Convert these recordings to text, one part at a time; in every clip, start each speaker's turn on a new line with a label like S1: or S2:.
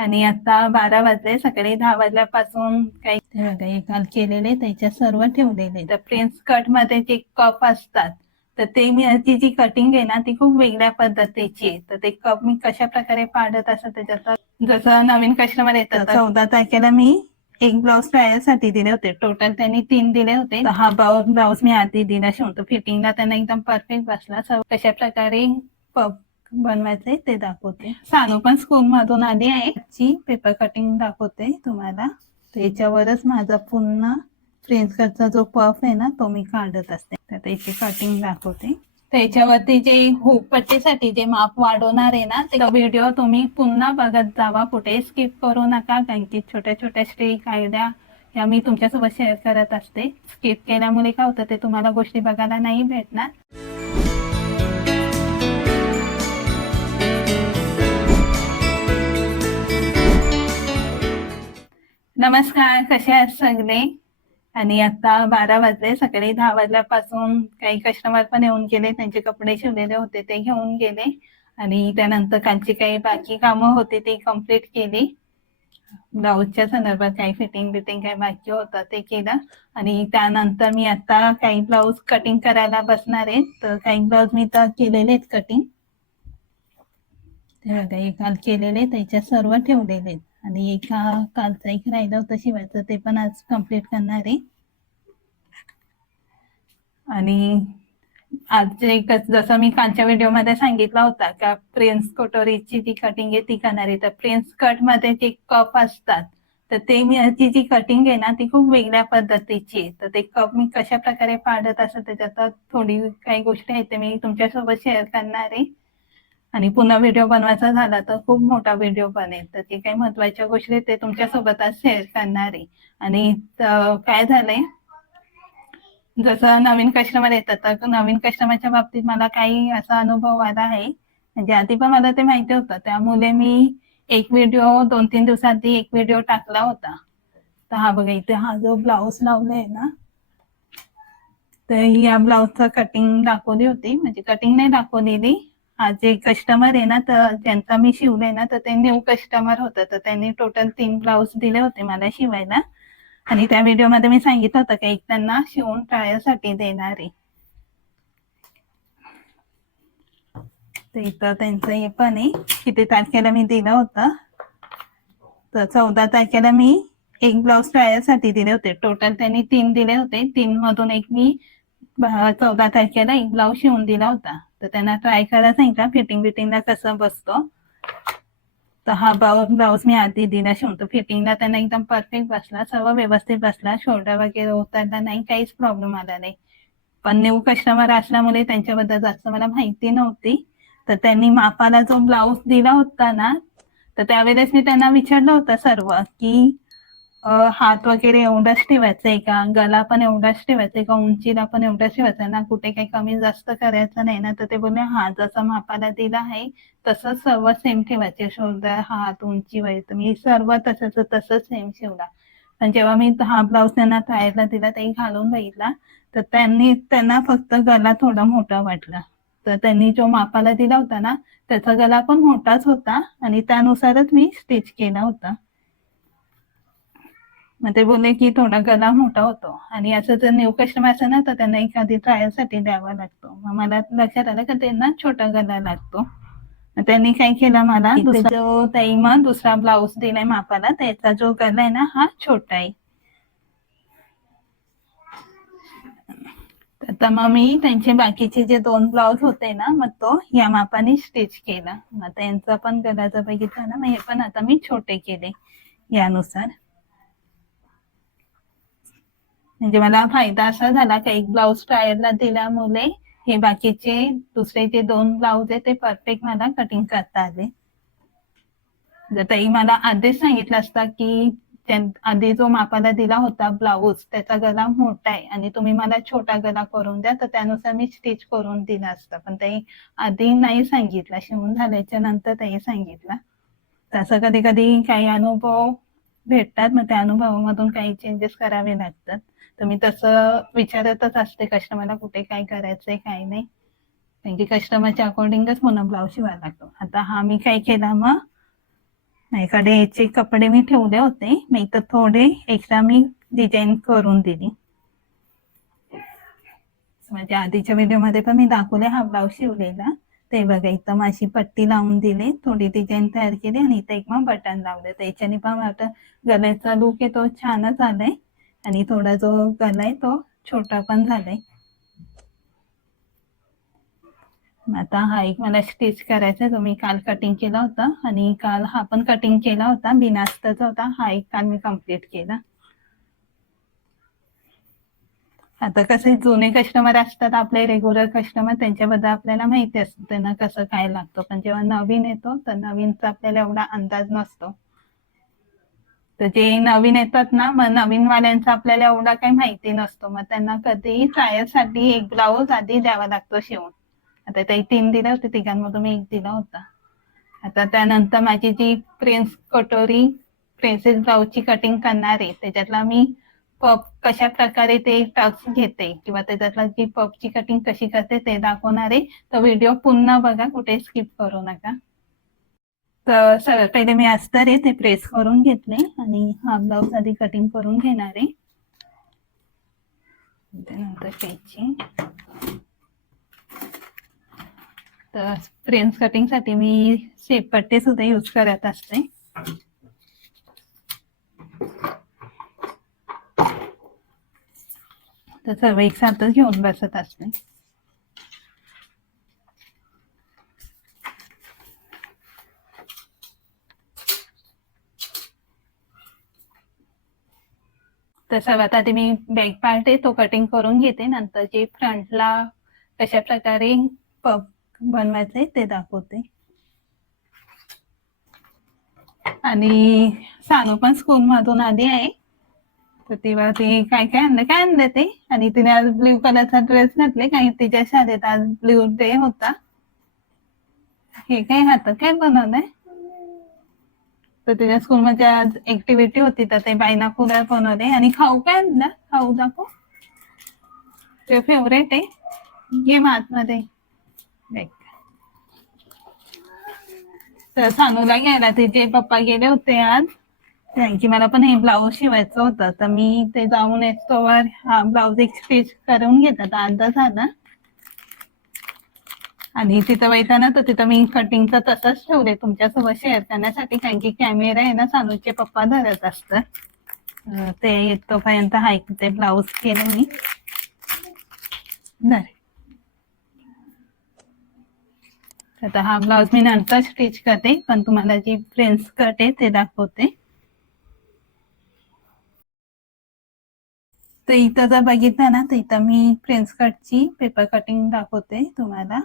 S1: आणि आता बारा वाजले सकाळी दहा वाजल्यापासून काही ते काल केलेले त्याच्यात सर्व ठेवलेले. तर प्रिन्स कटमध्ये जे कप असतात तर ते मी ती जी कटिंग आहे ना ती खूप वेगळ्या पद्धतीची आहे. तर ते कप मी कशा प्रकारे पाडत असं त्याच्यात जसं नवीन कस्टमर येतात चौदा तारखेला मी एक ब्लाऊज ट्रायलसाठी दिले होते. टोटल त्यांनी तीन दिले होते. हा ब्लाऊज मी आधी दिला शिवतो फिटिंगला त्यांना एकदम परफेक्ट बसला. सर्व कशा प्रकारे बनवायचंय ते दाखवते. सानो पण स्कूल मधून आली आहे. ची पेपर कटिंग दाखवते तुम्हाला. त्याच्यावरच माझा पूर्ण फ्रेंच कटचा जो पफ आहे ना तो मी काढत असते. तर त्याची कटिंग दाखवते. त्याच्यावरती जे हुक पट्टीसाठी जे माप वाढवणार आहे ना ते व्हिडिओ तुम्ही पुन्हा बघत जावा. कुठे स्किप करू नका. कारण की छोट्या छोट्या स्ट्रिक आयडिया या मी तुमच्यासोबत शेअर करत असते. स्किप केल्यामुळे काय होतं ते तुम्हाला गोष्टी बघायला नाही भेटणार. नमस्कार कसे आहात सगळे? आणि आता बारा वाजले सकाळी दहा वाजल्यापासून काही कस्टमर पण येऊन गेले त्यांचे कपडे शिवलेले होते ते घेऊन गेले. आणि त्यानंतर कालची काही बाकी कामं होती ती कंप्लीट केली. ब्लाऊजच्या संदर्भात काही फिटिंग बिटिंग काही बाकी होतं ते केलं. आणि त्यानंतर मी आता काही ब्लाऊज कटिंग करायला बसणार आहे तर काही ब्लाऊज मी तर केलेले आहेत कटिंग ते बघा काल केलेले त्याच्यात सर्व ठेवलेले आहेत. आणि एका कालचा एक राहिलं होतं शिवायचं ते पण आज कंप्लीट करणार आहे. आणि आज जे जसं मी कालच्या व्हिडिओमध्ये सांगितला होता का प्रिन्स कटोरीची जी कटिंग आहे ती करणार आहे. तर प्रिन्स कटमध्ये जे कप असतात तर ते मी ती जी कटिंग आहे ना ती खूप वेगळ्या पद्धतीची आहे. तर ते कप मी कशा प्रकारे पाडत असं त्याच्यात थोडी काही गोष्टी आहेत ते मी तुमच्यासोबत शेअर करणार आहे. आणि पुन्हा व्हिडिओ बनवायचा झाला तर खूप मोठा व्हिडिओ बनेल. तर ते काही महत्त्वाच्या गोष्टी आहेत ते तुमच्यासोबत आज शेअर करणार आहे. आणि काय झालंय? जसं नवीन कस्टमर येतात तर नवीन कस्टमरच्या बाबतीत मला काही असा अनुभव आला आहे. म्हणजे आधी पण मला ते माहिती होतं. त्यामुळे मी एक व्हिडिओ दोन तीन दिवसात एक व्हिडिओ टाकला होता. तर हा बघा इथे हा जो ब्लाऊज लावलाय ना तर या ब्लाऊजचं कटिंग दाखवली होती. म्हणजे कटिंग नाही दाखवलेली. जे कस्टमर आहे ना तर ज्यांचा मी शिवलंय ना तर ते न्यू कस्टमर होतं. तर त्यांनी टोटल तीन ब्लाऊज दिले होते मला शिवायला. आणि त्या व्हिडिओमध्ये मी सांगितलं होतं की एक त्यांना शिवून ट्रायलसाठी देणार आहे. तर इथं त्यांचं हे पण आहे. किती तारखेला मी दिलं होतं. तर चौदा तारखेला मी एक ब्लाऊज ट्रायलसाठी दिले होते. टोटल त्यांनी तीन दिले होते. तीन मधून एक मी चौदा तारखेला एक ब्लाऊज शिवून दिला होता. तर त्यांना ट्राय करायला सांगितलं फिटिंग बिटिंगला कसं बसतो. तर हा ब्लाऊज ब्लाऊज मी आधी दिला शिवतो फिटिंगला त्यांना एकदम परफेक्ट बसला सर्व व्यवस्थित बसला. शोल्डर वगैरे उतरला नाही काहीच प्रॉब्लेम आला नाही. पण न्यू कस्टमर असल्यामुळे त्यांच्याबद्दल जास्त मला माहिती नव्हती. तर त्यांनी मापाला जो ब्लाऊज दिला होता ना तर त्यावेळेस मी त्यांना विचारलं होतं सर्व की हात वगैरे एवढाच ठेवायचा आहे का? गला पण एवढाच ठेवायचा आहे का? उंचीला पण एवढाच ठेवायचा ना? कुठे काही कमी जास्त करायचं नाही ना? तर ते बोलले हा जसा मापाला दिला आहे तसंच सर्व सेम ठेवायचे. शोल्डर हात उंची वगैरे तर मी सर्व तसंच तसंच सेम शिवला पण जेव्हा मी हा ब्लाऊज त्यांना ट्रायला दिला ते घालून बघितला तर त्यांनी त्यांना फक्त गला थोडा मोठा वाटला. तर त्यांनी जो मापाला दिला होता ना त्याचा गला पण मोठाच होता आणि त्यानुसारच मी स्टिच केला होता. मग ते बोलले की थोडा गला मोठा होतो. आणि असं जर न्यू कस्टमर असेल ना तर त्यांना एखादी ट्रायलसाठी द्यावा लागतो. मग मला लक्षात आलं की त्यांना छोटा गला लागतो. त्यांनी काय केलं मला दुसरा जो ताई मग दुसरा ब्लाऊज दिलाय मापाला त्याचा जो गला आहे ना हा छोटा आहे. तर मग मी त्यांचे बाकीचे जे दोन ब्लाऊज होते ना मग तो या मापाने स्टिच केला. मग त्यांचा पण गलाचा बघितला ना मग हे पण आता मी छोटे केले यानुसार. म्हणजे मला फायदा असा झाला की एक ब्लाऊज ट्रायलला दिल्यामुळे हे बाकीचे दुसरे जे दोन ब्लाऊज आहे ते परफेक्ट मला कटिंग करता आले. जर ताई मला आधीच सांगितलं असता की आधी जो मापाला दिला होता ब्लाऊज त्याचा गला मोठा आहे आणि तुम्ही मला छोटा गला करून द्या तर त्यानुसार मी स्टिच करून दिला असतं. पण ताई आधी नाही सांगितलं शिवून झाल्याच्यानंतर ताई सांगितलं. तसं कधी कधी काही अनुभव भेटतात मग त्या अनुभवामधून काही चेंजेस करावे लागतात. तर मी तसं विचारतच असते कस्टमरला कुठे काय करायचंय काय नाही. कारण की कस्टमरच्या अकॉर्डिंगच मला ब्लाऊज शिवायला लागतो. आता हा मी काय केला मग? माझ्याकडे याचे कपडे मी ठेवले होते. मी तर थोडे एक्स्ट्रा मी डिझाईन करून दिली. म्हणजे आधीच्या व्हिडिओमध्ये पण मी दाखवले हा ब्लाऊज शिवलेला. ते बघा इथं माझी पट्टी लावून दिली. थोडी डिझाईन तयार केली आणि इथं एक मग बटन लावलं. त्याच्याने पण आता गल्याचा लुक आहे तो छानच आलाय. आणि थोडा जो गलाय तो छोटा पण झालाय. आता हा एक मला स्टिच करायचा आहे, मी काल कटिंग केला होता. आणि काल हा पण कटिंग केला होता. बिनास्ताचा होता. हा एक काल मी कंप्लीट केला. आता कसे जुने कस्टमर असतात आपले रेग्युलर कस्टमर त्यांच्याबद्दल आपल्याला माहिती असतं त्यांना कसं काय लागतं. पण जेव्हा नवीन येतो तर नवीनचा आपल्याला एवढा अंदाज नसतो. तर जे नवीन येतात ना मग नवीन वाल्यांचा आपल्याला एवढा काही माहिती नसतो. मग त्यांना कधीही ट्रायलसाठी एक ब्लाऊज आधी द्यावा लागतो शिवून. आता ते तीन दिले होते तिघांमधून एक दिला होता. आता त्यानंतर माझी जी प्रिन्स कटोरी प्रिन्सेस ब्लाऊजची कटिंग करणार आहे त्याच्यातला मी पप कशा प्रकारे ते टक्स घेते किंवा त्याच्यातला जी पपची कटिंग कशी करते ते दाखवणार आहे. तर व्हिडिओ पुन्हा बघा कुठे स्किप करू नका. तर सगळं पहिले मी अस्तर आहे ते प्रेस करून घेतले आणि हा ब्लाऊज आधी कटिंग करून घेणार आहे. त्यानंतर त्याची. तर प्रिन्स कटिंगसाठी मी शेपपट्टे सुद्धा यूज करत असते. तर सर्व एकसाथच घेऊन बसत असते. तर आता आधी मी बॅक पार्ट आहे तो कटिंग करून घेते. नंतर जे फ्रंटला कशा प्रकारे पप बनवायचे ते दाखवते. आणि सानू पण स्कूल मधून आली आहे. तर तेव्हा ते काय काय आणलं काय आणलं ते? आणि तिने आज ब्ल्यू कलरचा ड्रेस घातले काही तिच्या शाळेत आज ब्ल्यू डे होता. हे काय हातात काय बनवलंय? तर तिच्या स्कूलमध्ये आज ऍक्टिव्हिटी होती तर ते बायना कुलर बनवले आणि खाऊ काय आणलं? खाऊ दाखव. ते फेवरेट आहे. घे मग आतमध्ये तर सानूला घ्यायला तिचे पप्पा गेले होते आज त्यांची की मला पण हे ब्लाऊज शिवायचं होतं. तर मी ते जाऊन येतोवर हा ब्लाऊज एक स्टिच करून घेतात. अर्धा झाला आणि तिथं येताना तर तिथं मी कटिंगचं तसंच ठेवले तुमच्यासोबत शेअर करण्यासाठी कारण की कॅमेरा आहे ना सानूचे पप्पा धरत असत ते येतोपर्यंत हाय ते ब्लाऊज केलं मी. आता हा ब्लाऊज मी नंतर स्टिच करते पण तुम्हाला जी प्रिन्स कट आहे ते दाखवते. तर इथं जर बघितलं ना तर इथं मी प्रिन्स कटची पेपर कटिंग दाखवते तुम्हाला.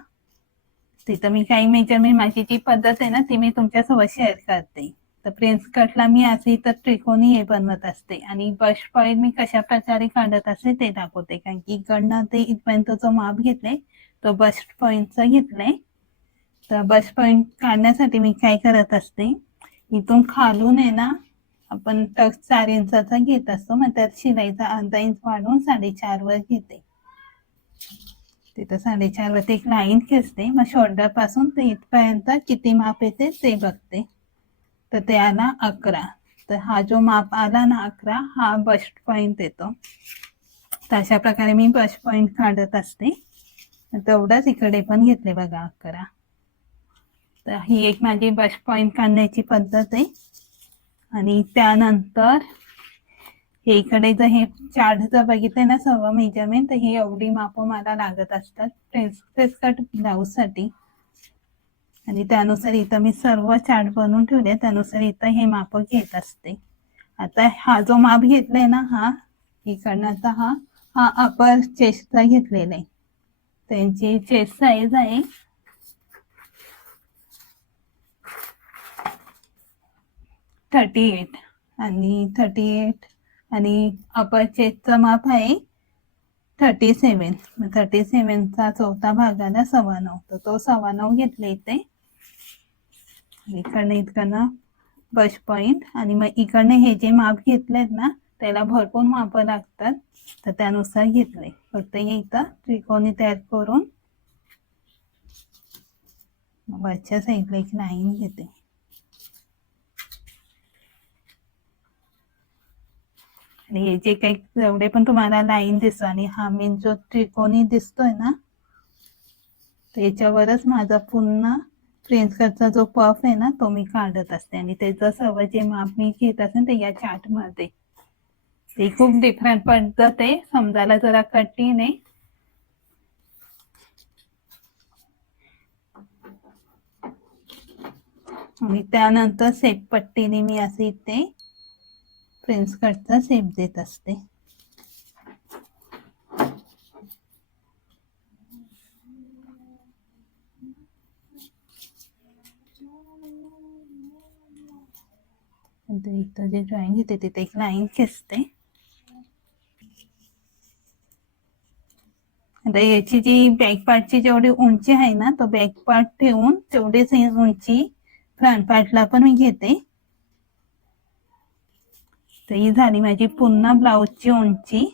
S1: तिथं मी काही मेजरमेंट माझी जी पद्धत आहे ना ती मी तुमच्यासोबत शेअर करते. तर प्रिन्स कटला मी असे तर त्रिकोणी हे बनवत असते आणि बश पॉईंट मी कशा प्रकारे काढत असते ते दाखवते. कारण की इकडनं ते इथपर्यंत जो माप घेतलाय तो बश पॉईंटचा घेतलाय तर बश पॉईंट काढण्यासाठी मी काय करत असते इथून खालून आहे ना आपण टक्स चार इंचाचा घेत असतो मग त्यात शिलाईचा अर्धा इंच वाढवून साडेचार वर घेते. तिथं साडेचार वर एक लाईन खेचते. मग शोल्डरपासून ते इथपर्यंत किती माप येते ते बघते. तर ते आला अकरा. तर हा जो माप आला ना अकरा हा बस्ट पॉईंट येतो. तर अशा प्रकारे मी बस्ट पॉईंट काढत असते. तेवढाच इकडे पण घेतले बघा अकरा. तर ही एक माझी बस्ट पॉईंट काढण्याची पद्धत आहे. आणि त्यानंतर हे इकडे जर हे चार्ट जर बघितले ना सर्व मेजरमेंट तर हे एवढी माप मला लागत असतात. प्रेस कट ब्लाऊजसाठी. आणि त्यानुसार इथं मी सर्व चार्ट बनवून ठेवले त्यानुसार इथं हे माप घेत असते. आता हा जो माप घेतलाय ना हा इकडनंचा हा हा अपर चेस्टचा घेतलेला आहे. त्यांची चेस्ट साईज आहे. थर्टी एट आणि थर्टी एट आणि अपर चेस्टचं माप आहे थर्टी सेवन थर्टी सेवनचा चौथा भागाला सव्वा नऊ तर तो सव्वा नऊ घेतले इथे. इकडनं इतकं बश पॉईंट आणि मग इकडनं हे जे माप घेतलेत ना त्याला भरपूर माप लागतात. तर त्यानुसार घेतले फक्त हे इथं त्रिकोणी तयार करून मग वरच्या साईडला एक लाईन घेते. आणि हे जे काही जेवढे पण तुम्हाला लाईन दिसतो आणि हा मेन जो त्रिकोणी दिसतोय ना त्याच्यावरच माझा पुन्हा फ्रेंच कटचा जो पफ आहे ना तो मी काढत असते. आणि त्याचं सर्व जे माप मी घेत असते ते या चार्टमध्ये. ते खूप डिफरंट पडतं ते. समजायला जरा कठीण आहे. आणि त्यानंतर सेप पट्टीने मी असे इथे प्रिन्स करता सेप देत असते. इथं जे ड्रॉइंग येते तिथे एक लाईन खेचते. आता याची जी बॅक पार्टची जेवढी उंची आहे ना तो बॅक पार्ट ठेवून तेवढीच उंची फ्रंट पार्टला पण मी घेते. तर ही झाली माझी पुन्हा ब्लाऊजची उंची.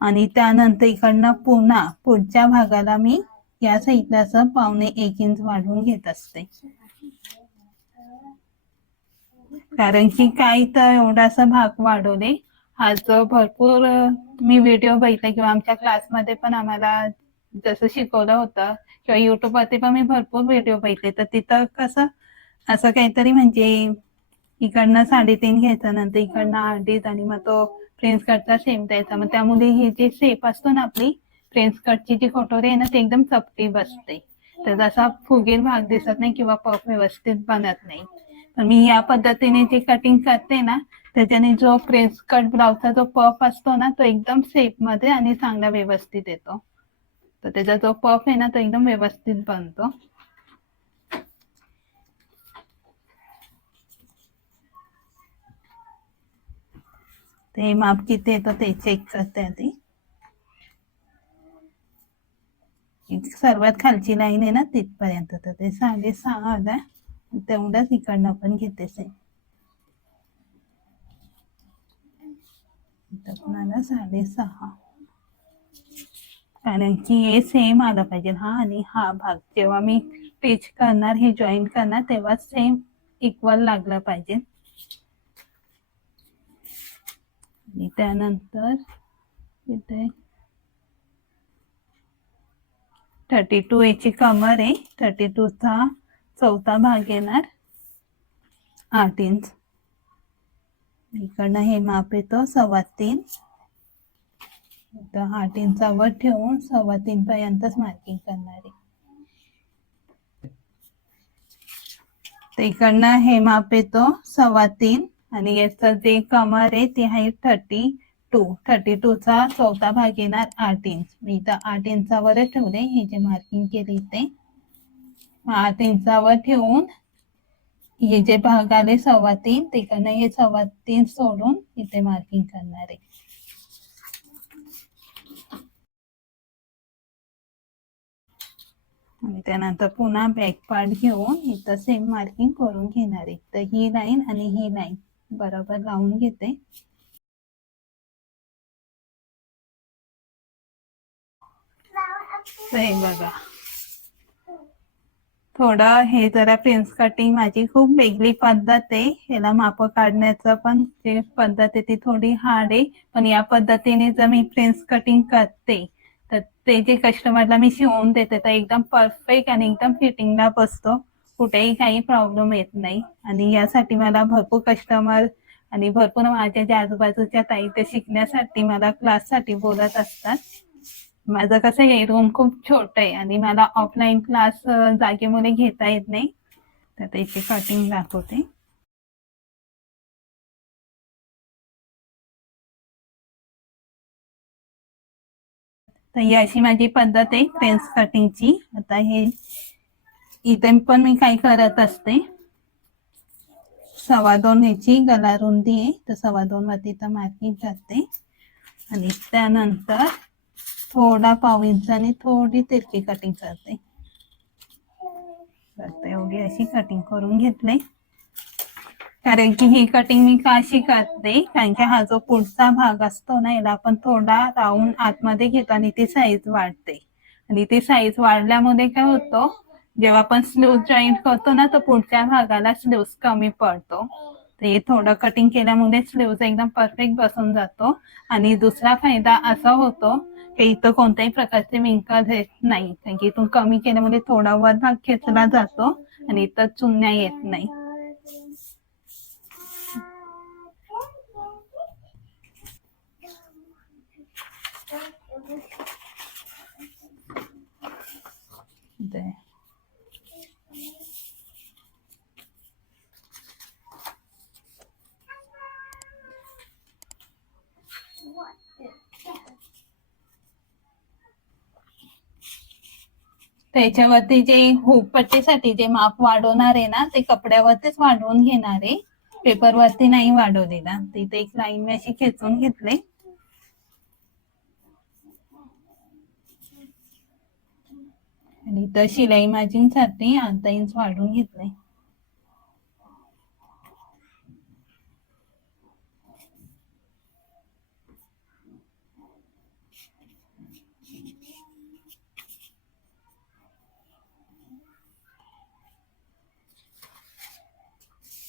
S1: आणि त्यानंतर इकडनं पुन्हा पुढच्या भागाला मी या साईडला असं पावणे एक इंच वाढवून घेत असते. कारण की काही तर एवढासा भाग वाढवले. हा जो भरपूर मी व्हिडिओ बघितले किंवा आमच्या क्लासमध्ये पण आम्हाला जसं शिकवलं होतं किंवा युट्यूबवरती पण मी भरपूर व्हिडिओ बघितले. तर तिथं कसं असं काहीतरी म्हणजे इकडनं साडेतीन घ्यायचा नंतर इकडनं अडीच आणि मग तो फ्रेंच कटचा सेम द्यायचा. मग त्यामुळे ही जी शेप असतो ना आपली फ्रेंच कटची जी कटोरी आहे ना ती एकदम चपटी बसते. तर जसा फुगीर भाग दिसत नाही किंवा पफ व्यवस्थित बनत नाही. तर मी या पद्धतीने जे कटिंग करते ना त्याच्याने जो फ्रेंच कट ब्लाउजचा जो पफ असतो ना तो एकदम शेपमध्ये आणि चांगला व्यवस्थित येतो. तर त्याचा जो पफ आहे ना तो एकदम व्यवस्थित बनतो. ते माप किती येतं ते चेक करते आधी. सर्वात खालची लाईन आहे ना, तिथपर्यंत. तर ते साडेसहा आला. तेवढाच इकडनं पण घेते से इथं पण आला साडेसहा कारण की हे सेम आलं पाहिजे. हा आणि हा भाग. जेव्हा मी स्टिच करणार, हे सेम इक्वल लागलं पाहिजे. आणि त्यानंतर इथे थर्टी टू याची कमर आहे. थर्टी टूचा चौथा भाग येणार. आठ इंच इकडनं हे माप येतो सव्वा तीन. इथं आठ इंचावर ठेवून सव्वा तीन पर्यंतच मार्किंग करणार. आहे इकडनं हे माप येतो सव्वा तीन. आणि याचं जे कमर आहे ते आहे थर्टी टू थर्टी चा चौथा भाग येणार आठ इंच मी इथं आठ इंचावरच ठेवले हे जे मार्किंग केले ते. आठ इंचावर ठेवून हे जे भाग आले सव्वा तीन तिकडनं हे सव्वा तीन सोडून इथे मार्किंग करणार आहे. आणि त्यानंतर पुन्हा बॅक पार्ट घेऊन इथं सेम मार्किंग करून घेणार आहे. तर ही लाईन आणि ही लाईन बरोबर लावून घेते. हे बघा. थोडं हे जरा प्रिन्स कटिंग माझी खूप वेगळी पद्धत आहे. ह्याला माप काढण्याचं पण जे पद्धत आहे ती थोडी हार्ड आहे. पण या पद्धतीने जर मी प्रिन्स कटिंग करते तर ते जे कस्टमरला मी शिवून देते तर एकदम परफेक्ट आणि एकदम फिटिंगला बसतो. कुठेही काही प्रॉब्लेम येत नाही. आणि यासाठी मला भरपूर कस्टमर आणि भरपूर माझ्या ज्या आजूबाजूच्या ताई ते शिकण्यासाठी मला क्लाससाठी बोलत असतात. माझं कसं हे रूम खूप छोट आहे आणि मला ऑफलाईन क्लास जागेमुळे घेता येत नाही. तर त्याची कटिंग दाखवते. तर ही अशी माझी पद्धत आहे फ्रेंच कटिंगची आता हे इथे पण मी काय करत असते. सव्वा दोन ह्याची गला रुंदी आहे तर सव्वा दोन वरती तर मार्किंग करते आणि त्यानंतर थोडा पाव इंचाने थोडी तिरकी कटिंग करते. एवढी अशी कटिंग करून घेतले. कारण की ही कटिंग मी का अशी करते कारण की हा जो पुढचा भाग असतो ना याला आपण थोडा राऊंड आतमध्ये घेतो आणि ती साईज वाढते. आणि ती साईज वाढल्यामुळे काय होतं जेव्हा आपण स्लीव जॉईंट करतो ना तर पुढच्या भागाला स्लीव्स कमी पडतो. ते थोडं कटिंग केल्यामुळे स्लीव्ज एकदम परफेक्ट बसून जातो. आणि दुसरा फायदा असा होतो की इथं कोणत्याही प्रकारचे विंकल येत नाही. कारण की इथून कमी केल्यामुळे थोडा वर भाग खेचला जातो आणि इथं चुन्या येत नाही. ते. त्याच्यावरती जे हुकपट्टीसाठी जे माप वाढवणार आहे ना ते कपड्यावरतीच वाढवून घेणार आहे. पेपरवरती नाही वाढवलेला तिथे एक लाईन मी अशी खेचून घेतले. आणि तर शिलाई मार्जिनसाठी अर्धा इंच वाढवून घेतले.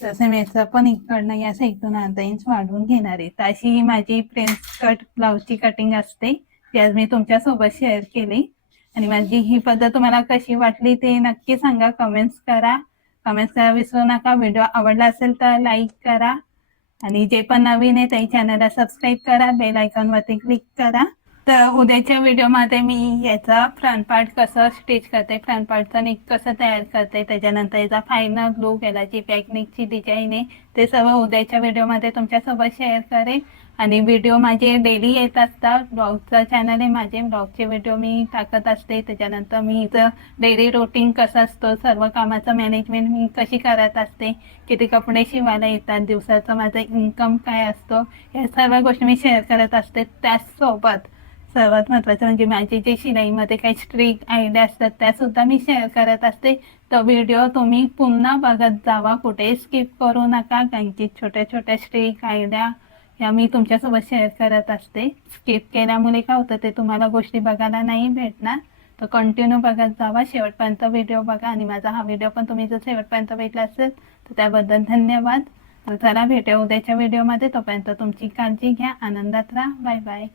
S1: तसं मी पण इकडनं या साईडून अर्धा इंच वाढवून घेणार आहे. तर अशी ही माझी प्रिन्स कट ब्लाउजची कटिंग असते. ती आज मी तुमच्यासोबत शेअर केली. आणि माझी ही पद्धत तुम्हाला कशी वाटली ते नक्की सांगा. कमेंट्स करा. कमेंट्स करा विसरू नका. व्हिडिओ आवडला असेल तर लाईक करा. आणि जे पण नवीन आहे ते चॅनलला सबस्क्राईब करा. बेल आयकॉनवरती क्लिक करा. तर उद्याच्या व्हिडिओमध्ये मी याचा फ्रंट पार्ट कसं स्टिच करते फ्रंट पार्टचं नेक कसं तयार करते त्याच्यानंतर याचा फायनल लुक याला जी पॅकनिकची डिझाईन आहे ते सर्व उद्याच्या व्हिडिओमध्ये तुमच्यासोबत शेअर करेन. आणि व्हिडिओ माझे डेली येत असतात. ब्लॉगचं चॅनल आहे माझे. ब्लॉगचे व्हिडिओ मी टाकत असते. त्याच्यानंतर मी इथं डेली रुटीन कसं असतो सर्व कामाचं मॅनेजमेंट मी कशी करत असते किती कपडे शिवायला येतात दिवसाचं माझं इन्कम काय असतं या सर्व गोष्टी मी शेअर करत असते त्याचसोबत सर्वात महत्त्वाचं म्हणजे माझी जे शिलाईमध्ये काही स्ट्रिक आयडिया असतात त्या सुद्धा मी शेअर करत असते. तो व्हिडिओ तुम्ही पुन्हा बघत जावा. कुठे स्किप करू नका. कारण की छोट्या छोट्या स्ट्रिक आयडिया ह्या मी तुमच्यासोबत शेअर करत असते. स्किप केल्यामुळे काय होतं ते तुम्हाला गोष्टी बघायला नाही भेटणार. तर कंटिन्यू बघत जावा. शेवटपर्यंत व्हिडिओ बघा. आणि माझा हा व्हिडिओ पण तुम्ही जर शेवटपर्यंत बघितला असेल तर त्याबद्दल धन्यवाद. तर चला भेटूया उद्याच्या व्हिडिओमध्ये तोपर्यंत तुमची काळजी घ्या. आनंदात राहा. Bye bye